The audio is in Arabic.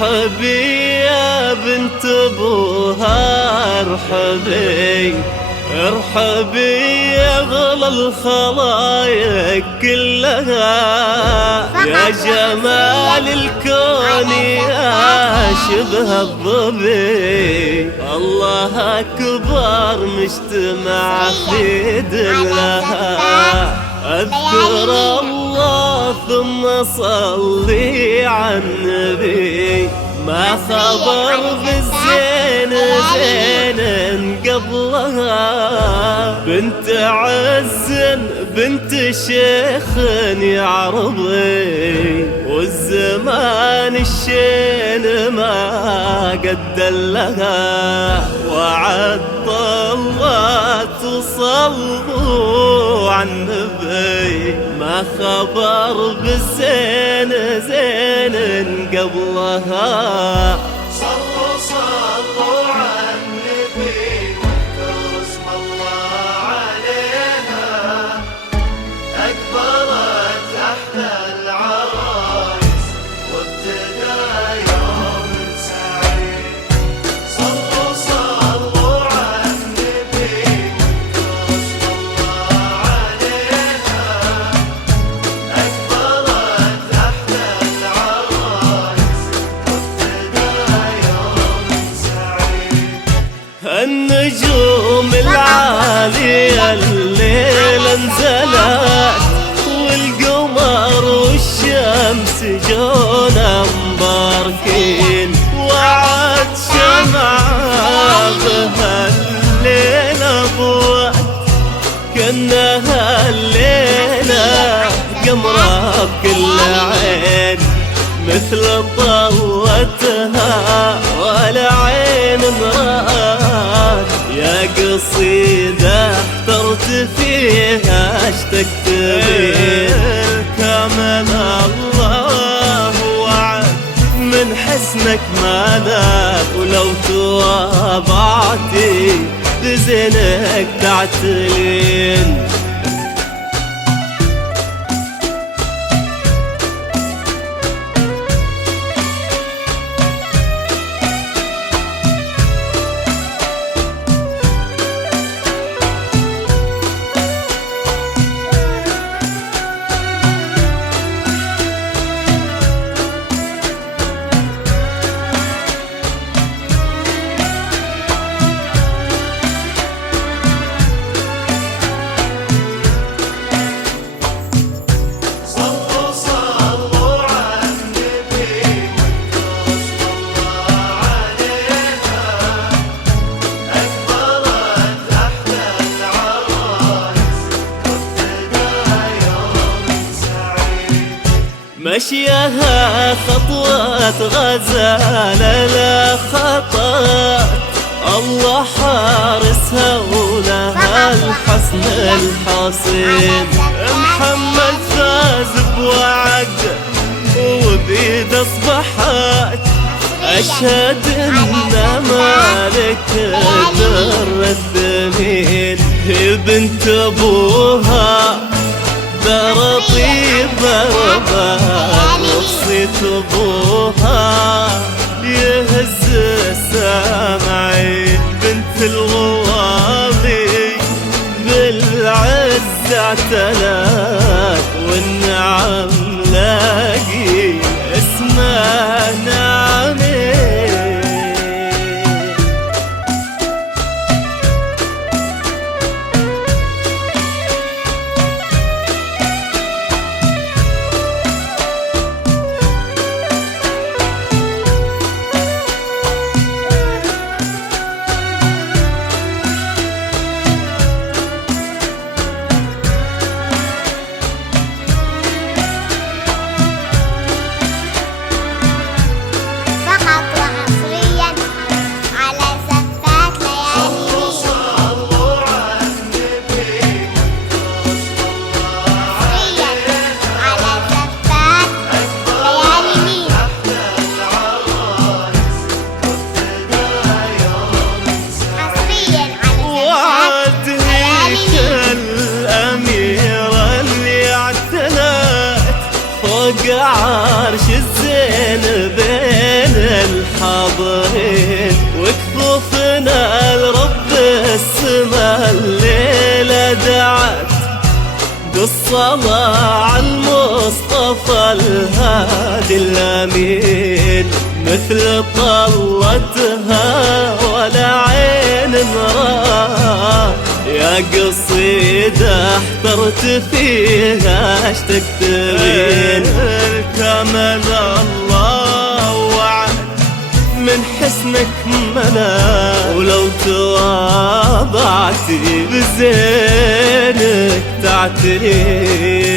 ارحبي يا بنت ابوها ارحبي، ارحبي يا اغلى الخلايق كلها، يا جمال الكون يا شبه الظبي، الله اكبر مجتمع في دلها، اذكر الله ثم صلي على النبي، ما خبر بالزين زين قبلها، بنت عز بنت شيخ يعرضي، والزمان الشين ما قد لها، وعد الله تصلوا على النبي، ما خبر بالزين زين قبلها. صلوا على النبي واذكروا اسم الله عليها، أكبرت تحت العرايس وابتدى يوم سعيد. صلوا على النبي واذكروا اسم الله عليها، أكبرت تحت العرايس وابتدى يوم سعيد. النجوم العالية الليل انزلت، والقمر والشمس جونا مباركين، وعد شمعة بهالليل أضوت، كأنها الليلة قمرة بكل عين، مثل ضوتها ولا عين مرات، يا قصيدة احترت فيها اشتقت بيه، كامل الله وعد من حسنك ما ذاك، ولو تواضعتي بزينك تعتلين. مشيها خطوات غزالة لا خطأت، الله حارسها ولها الحسن الحصين، محمد فاز بوعد وبيد اصبحت، اشهد ان مالك در الدمين، هي بنت ابوها دار طيبة وبال، وصيت ابوها يهز السامعين، بنت الغوالي بالعز اعتلت، والنعم لاقي اسمها نعمين. الليلة دعت بالصلاة على المصطفى الهادي الأمين، مثل طلتها ولا عين مراه. يا قصيدة احترت فيها اش تكتبين، كمل الله وعد من حسنك ملا، ولو تواضعتي بزينك تعترين.